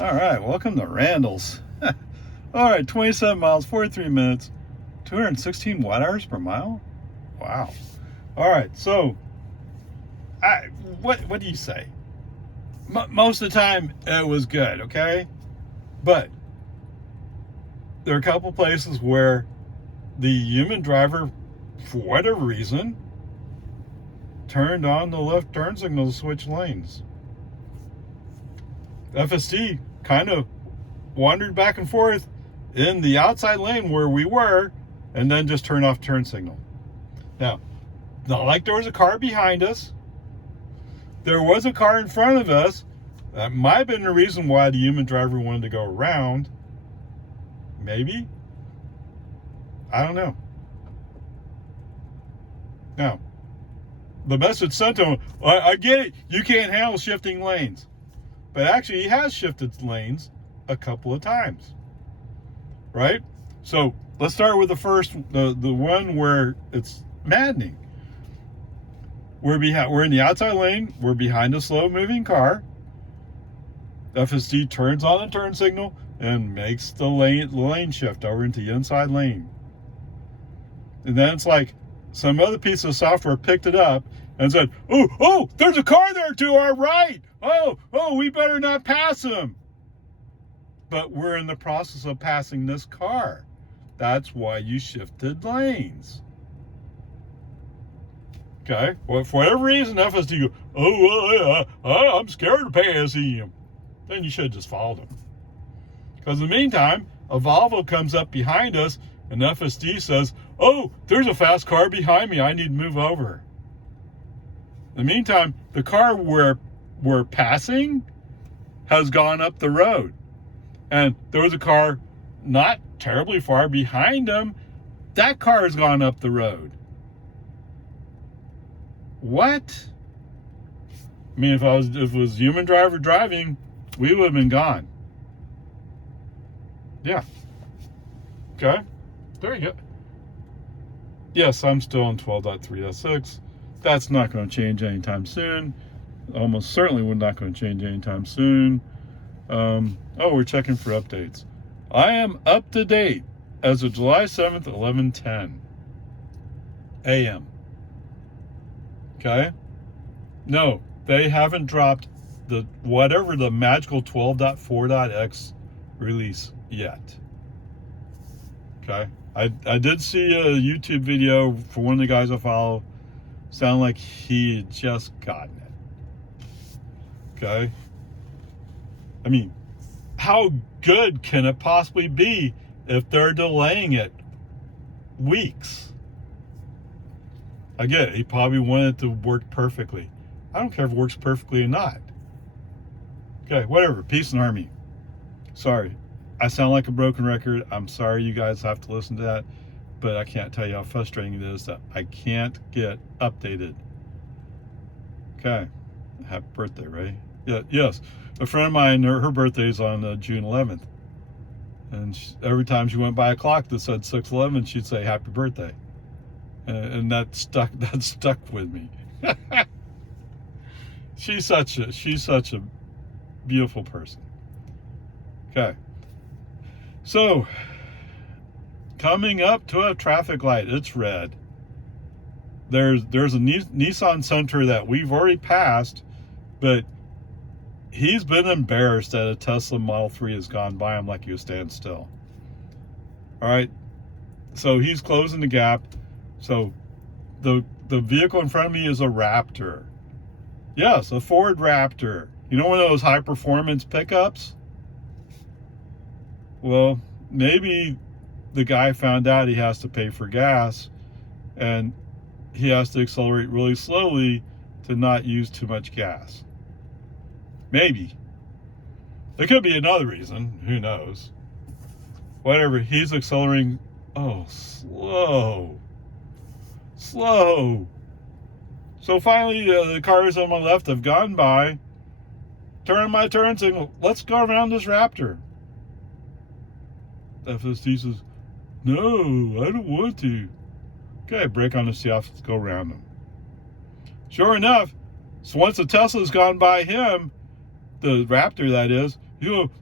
All right, welcome to Randalls. All right, 27 miles, 43 minutes, 216 watt hours per mile. Wow. All right, so what do you say? Most of the time it was good, okay? But there are a couple places where the human driver, for whatever reason, turned on the left turn signal to switch lanes. FSD kind of wandered back and forth in the outside lane where we were and then just turned off turn signal. Now, not like there was a car behind us. There was a car in front of us. That might have been the reason why the human driver wanted to go around. Maybe. I don't know. Now, the message sent to him, I get it, you can't handle shifting lanes. But actually, he has shifted lanes a couple of times. Right? So, let's start with the one where it's maddening. We're in the outside lane. We're behind a slow-moving car. FSD turns on the turn signal and makes the lane shift over into the inside lane. And then it's like some other piece of software picked it up and said, oh, there's a car there to our right. Oh, we better not pass him. But we're in the process of passing this car. That's why you shifted lanes. Okay? Well, for whatever reason, FSD go, I'm scared to pass him. Then you should have just followed him. Because in the meantime, a Volvo comes up behind us and FSD says, there's a fast car behind me. I need to move over. In the meantime, the car we're passing has gone up the road. And there was a car not terribly far behind him. That car has gone up the road. What? I mean, if it was human driver driving, we would have been gone. Yeah. Okay. There you go. Yes, I'm still on 12.3.6. That's not going to change anytime soon. Almost certainly we're not going to change anytime soon. We're checking for updates. I am up to date as of July 7th, 11:10 a.m. Okay? No, they haven't dropped the magical 12.4.x release yet. Okay? I did see a YouTube video for one of the guys I follow. Sound like he had just gotten it. Okay? I mean, how good can it possibly be if they're delaying it weeks? I get it. He probably wanted it to work perfectly. I don't care if it works perfectly or not. Okay, whatever. Peace and harmony. Sorry. I sound like a broken record. I'm sorry you guys have to listen to that. But I can't tell you how frustrating it is that I can't get updated. Okay. Happy birthday, Ray. Yeah, yes. A friend of mine, her birthday is on June 11th. And every time she went by a clock that said 6/11, she'd say happy birthday. And that stuck with me. She's such a beautiful person. Okay. So, coming up to a traffic light, it's red. There's a Nissan Sentra that we've already passed, but he's been embarrassed that a Tesla Model 3 has gone by him like he was standing still. All right. So he's closing the gap. So the vehicle in front of me is a Raptor. Yes, a Ford Raptor. You know, one of those high performance pickups? Well, maybe the guy found out he has to pay for gas and he has to accelerate really slowly to not use too much gas. Maybe. There could be another reason. Who knows? Whatever. He's accelerating. Oh, slow. So finally, the cars on my left have gone by. Turn my turn signal. Let's go around this Raptor. FSD says, no, I don't want to. Okay, brake on the CF. Let's go around them. Sure enough, so once the Tesla's gone by him, the Raptor that is,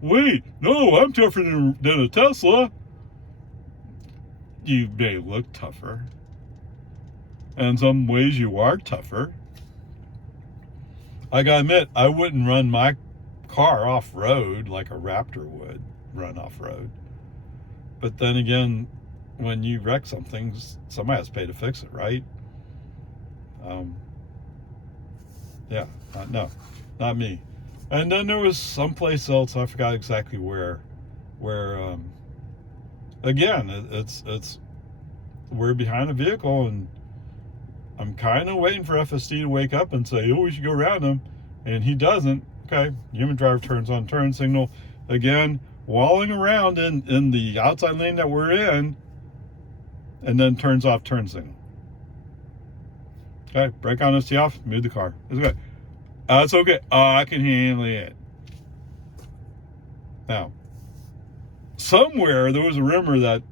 wait, no, I'm tougher than a Tesla. You may look tougher. And in some ways you are tougher. I gotta admit, I wouldn't run my car off-road like a Raptor would run off-road. But then again, when you wreck something, somebody has to pay to fix it, right? Yeah, no, not me. And then there was someplace else, I forgot exactly where again, it's we're behind a vehicle, and I'm kind of waiting for FSD to wake up and say, oh, we should go around him, and he doesn't. Okay, human driver turns on turn signal. Again, walling around in the outside lane that we're in, and then turns off turn signal. Okay, brake on, ST off, move the car. It's okay. It's okay. I can handle it. Now, somewhere there was a rumor that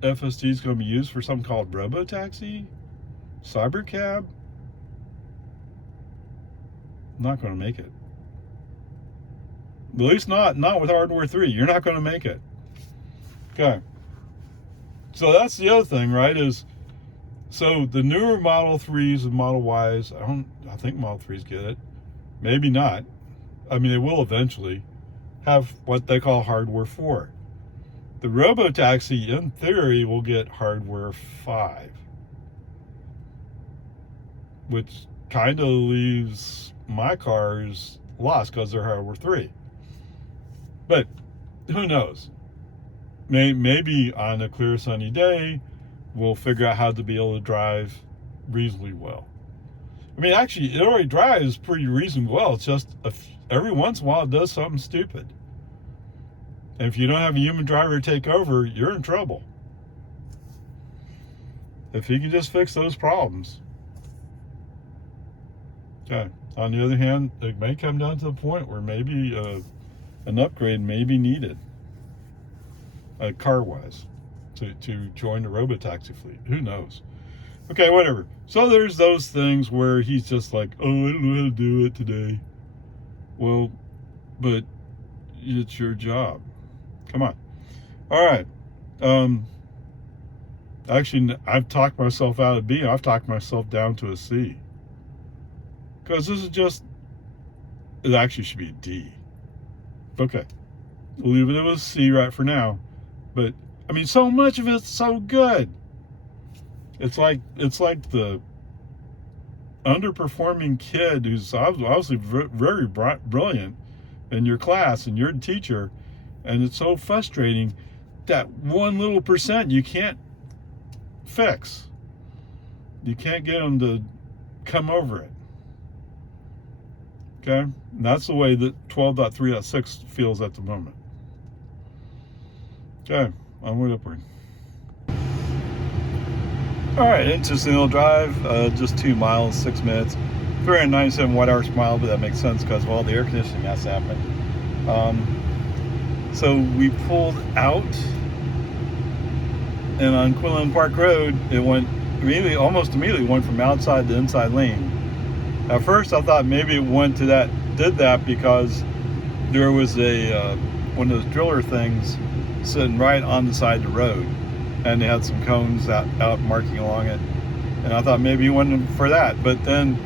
FSD is going to be used for something called robo-taxi, cybercab. Not going to make it. At least not with hardware 3. You're not going to make it. Okay. So that's the other thing, right? So the newer Model 3s and Model Ys, I think Model 3s get it. Maybe not. I mean, they will eventually have what they call hardware 4. The robo-taxi, in theory, will get hardware 5. Which kind of leaves my cars lost because they're hardware 3. But who knows? Maybe on a clear sunny day, we'll figure out how to be able to drive reasonably well. I mean, actually, it already drives pretty reasonably well. It's just every once in a while it does something stupid. And if you don't have a human driver to take over, you're in trouble. If you can just fix those problems. Okay. On the other hand, it may come down to the point where maybe an upgrade may be needed, car-wise, to join the robotaxi fleet. Who knows? Okay, whatever. So there's those things where he's just like, oh, I don't know how to do it today. Well, but it's your job. Come on. All right. Actually, I've talked myself out of B. I've talked myself down to a C. Because this is just, it actually should be a D. Okay. We'll leave it as a C right for now. But, I mean, so much of it's so good. It's like the underperforming kid who's obviously very brilliant in your class, and you're the teacher, and it's so frustrating that 1 little % you can't fix. You can't get them to come over it. Okay? And that's the way that 12.3.6 feels at the moment. Okay, onward, upward. All right, into single drive, just 2 miles, 6 minutes, 397 watt-hours per mile, but that makes sense because of all the air conditioning that's happened. So we pulled out, and on Quinlan Park Road, it went almost immediately went from outside to inside lane. At first, I thought maybe it did that because there was one of those driller things sitting right on the side of the road, and they had some cones out marking along it, and I thought maybe he went for that. But then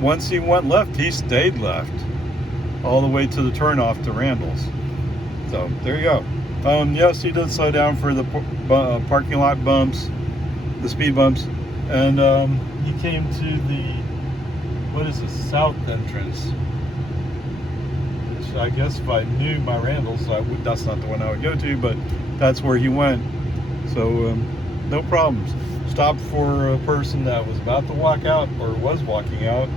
once he went left, he stayed left all the way to the turnoff to Randalls. So there you go. Yes, he did slow down for the parking lot bumps, the speed bumps, and he came to the, what is the south entrance, which I guess if I knew my Randalls, that's not the one I would go to, but that's where he went. So no problems. Stopped for a person that was about to walk out or was walking out.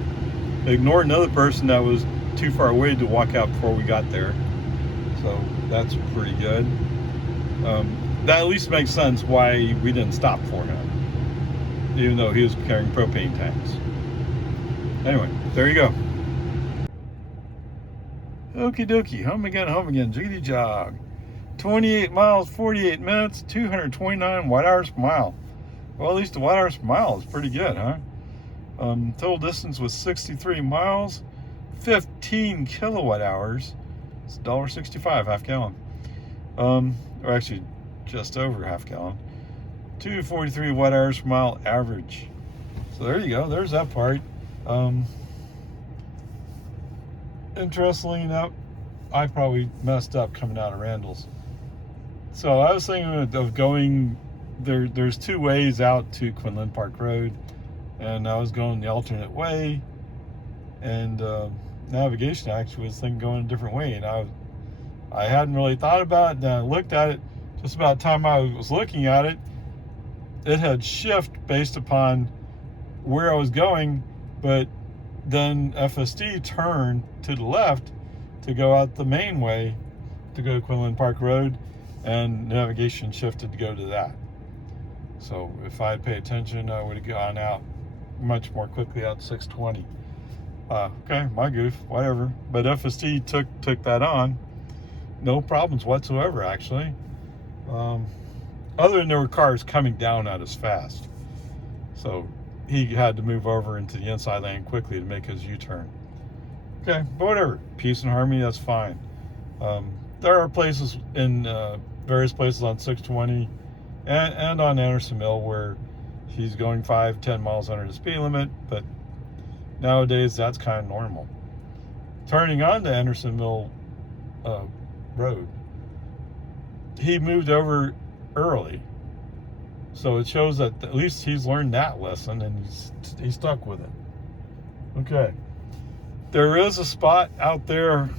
Ignored another person that was too far away to walk out before we got there. So that's pretty good. That at least makes sense why we didn't stop for him, even though he was carrying propane tanks. Anyway, there you go. Okie dokie, home again, jiggity jog. 28 miles, 48 minutes, 229 watt-hours per mile. Well, at least the watt-hours per mile is pretty good, huh? Total distance was 63 miles, 15 kilowatt hours, It's $1.65 half gallon. Or actually just over half gallon. 243 watt hours per mile average. So there you go. There's that part. Interestingly enough, I probably messed up coming out of Randalls. So I was thinking of going there. There's two ways out to Quinlan Park Road, and I was going the alternate way. And navigation actually was thinking going a different way, and I hadn't really thought about it. Then I looked at it. Just about the time I was looking at it, it had shifted based upon where I was going, but then FSD turned to the left to go out the main way to go to Quinlan Park Road, and navigation shifted to go to that. So if I'd paid attention, I would have gone out much more quickly out 620. Okay, my goof, whatever. But FSD took that on, no problems whatsoever, actually. Other than there were cars coming down at us fast, so he had to move over into the inside lane quickly to make his U-turn. Okay, but whatever, peace and harmony, that's fine. There are places in various places on 620 and on Anderson Mill where he's going 5-10 miles under the speed limit, but nowadays that's kind of normal. Turning onto Anderson Mill Road, he moved over early, so it shows that at least he's learned that lesson and he's stuck with it. Okay, there is a spot out there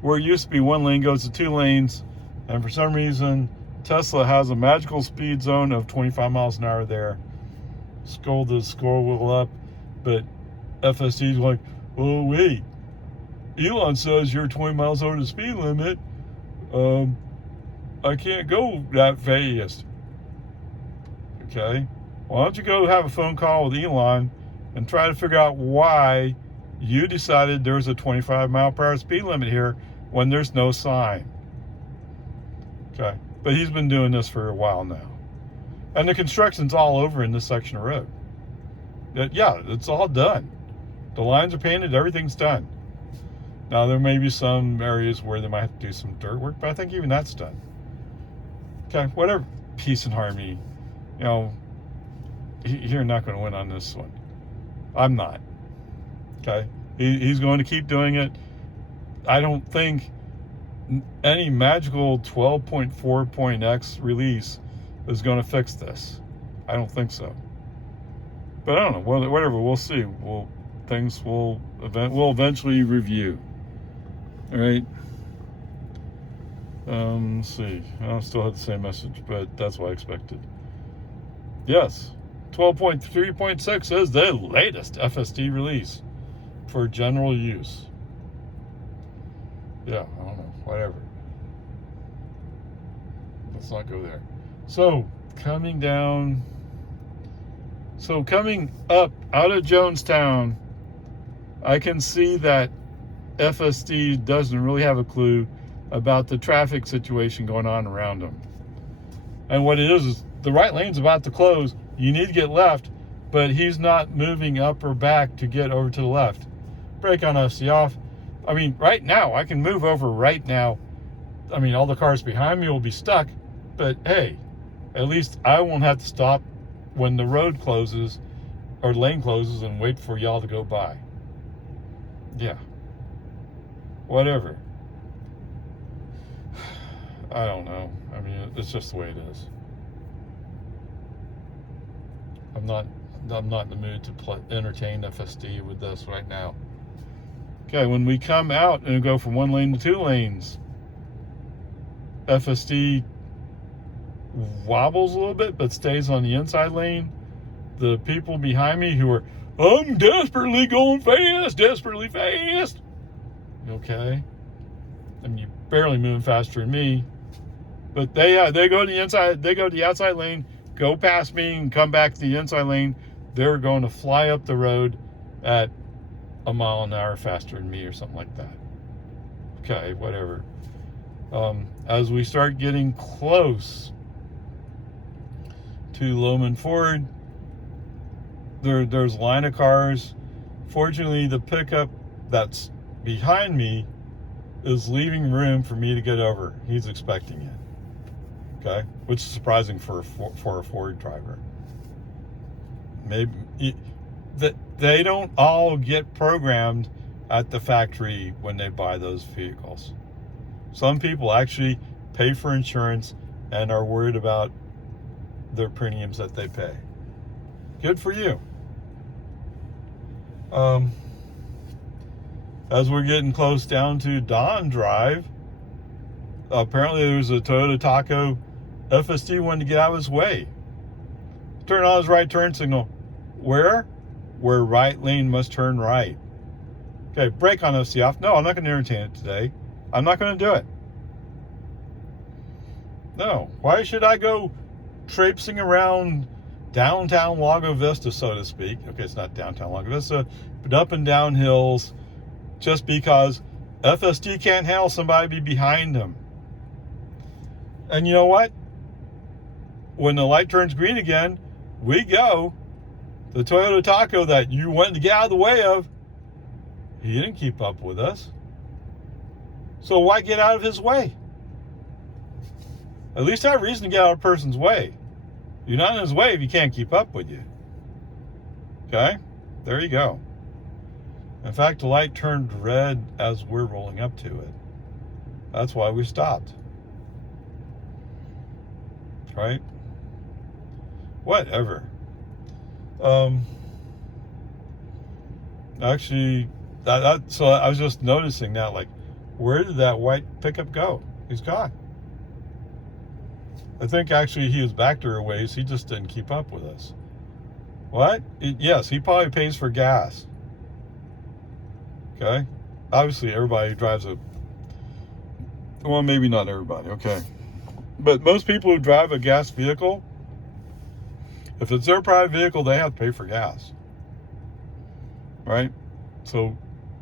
where it used to be one lane goes to two lanes, and for some reason Tesla has a magical speed zone of 25 miles an hour there. Scroll the scroll wheel up, but FSD's like, oh wait, Elon says you're 20 miles over the speed limit. I can't go that fast. Okay, why don't you go have a phone call with Elon and try to figure out why you decided there's a 25 mile per hour speed limit here when there's no sign. Okay, but he's been doing this for a while now, and the construction's all over in this section of road. Yeah, it's all done. The lines are painted, everything's done. Now there may be some areas where they might have to do some dirt work, but I think even that's done. Okay, whatever, peace and harmony. You know, you're not going to win on this one. I'm not. Okay, he's going to keep doing it. I don't think any magical 12.4.x release is going to fix this. I don't think so. But I don't know. Whatever. We'll see. We'll eventually review. All right. Let's see. I still have the same message, but that's what I expected. Yes, 12.3.6 is the latest FSD release for general use. Yeah, I don't know. Whatever. Let's not go there. So coming up out of Jonestown, I can see that FSD doesn't really have a clue about the traffic situation going on around them. And what it is the right lane's about to close. You need to get left, but he's not moving up or back to get over to the left. Brake on, FSD off. I mean, right now, I can move over right now. I mean, all the cars behind me will be stuck, but hey, at least I won't have to stop when the road closes or lane closes and wait for y'all to go by. Yeah. Whatever. I don't know. I mean, it's just the way it is. I'm not in the mood to entertain FSD with this right now. Okay, when we come out and go from one lane to two lanes, FSD wobbles a little bit but stays on the inside lane. The people behind me who are, I'm desperately going fast, desperately fast. Okay, I mean, you're barely moving faster than me, but they go to the inside, they go to the outside lane, go past me and come back to the inside lane. They're going to fly up the road at a mile an hour faster than me or something like that. Okay, whatever. As we start getting close to Loman Ford, there's a line of cars. Fortunately, the pickup that's behind me is leaving room for me to get over. He's expecting it. Okay? Which is surprising for a Ford driver. Maybe that they don't all get programmed at the factory when they buy those vehicles. Some people actually pay for insurance and are worried about their premiums that they pay. Good for you. As we're getting close down to Dawn Drive, apparently there was a Toyota Taco FSD wanted to get out of his way. Turn on his right turn signal. Where right lane must turn right. Okay, brake on FSD off. No, I'm not going to entertain it today. I'm not going to do it. No. Why should I go traipsing around downtown Lago Vista, so to speak? Okay, it's not downtown Lago Vista, but up and down hills, just because FSD can't handle somebody be behind him. And you know what? When the light turns green again, we go. The Toyota Taco that you wanted to get out of the way of, he didn't keep up with us. So why get out of his way? At least have reason to get out of a person's way. You're not in his way if he can't keep up with you. Okay? There you go. In fact, the light turned red as we're rolling up to it. That's why we stopped. Right? Whatever. Actually, so I was just noticing that, like, where did that white pickup go? He's gone. I think actually he was back there a ways. He just didn't keep up with us. What? Yes, he probably pays for gas. Okay? Obviously, everybody drives a... Well, maybe not everybody. Okay. But most people who drive a gas vehicle, if it's their private vehicle, they have to pay for gas. Right? So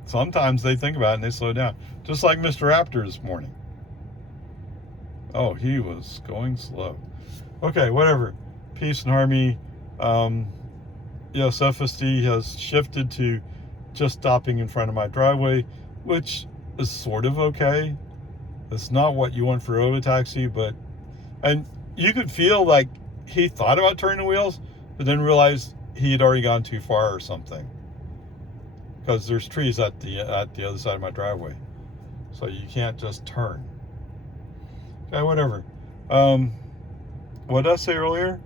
sometimes they think about it and they slow down. Just like Mr. Raptor this morning. Oh, he was going slow. Okay, whatever. Peace and harmony. Yes, FSD has shifted to just stopping in front of my driveway, which is sort of okay. It's not what you want for robotaxi, but... And you could feel like he thought about turning the wheels, but then realized he had already gone too far or something. Because there's trees at the other side of my driveway. So you can't just turn. Okay, whatever. What did I say earlier?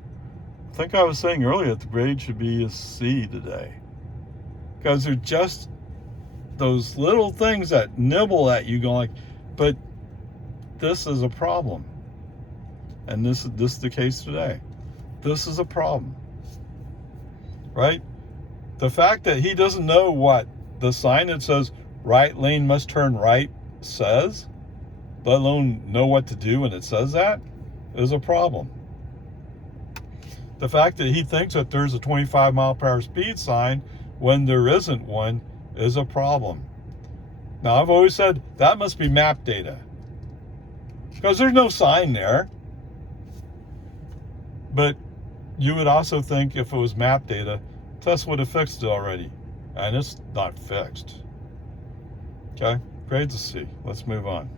I think I was saying earlier that the grade should be a C today. Because they're just those little things that nibble at you going like, but this is a problem. And this is the case today. This is a problem. Right? The fact that he doesn't know what the sign that says right lane must turn right says, let alone know what to do when it says that, is a problem. The fact that he thinks that there's a 25 mile per hour speed sign when there isn't one is a problem. Now, I've always said that must be map data, because there's no sign there. But you would also think if it was map data, Tess would have fixed it already. And it's not fixed. Okay, grade to C. Let's move on.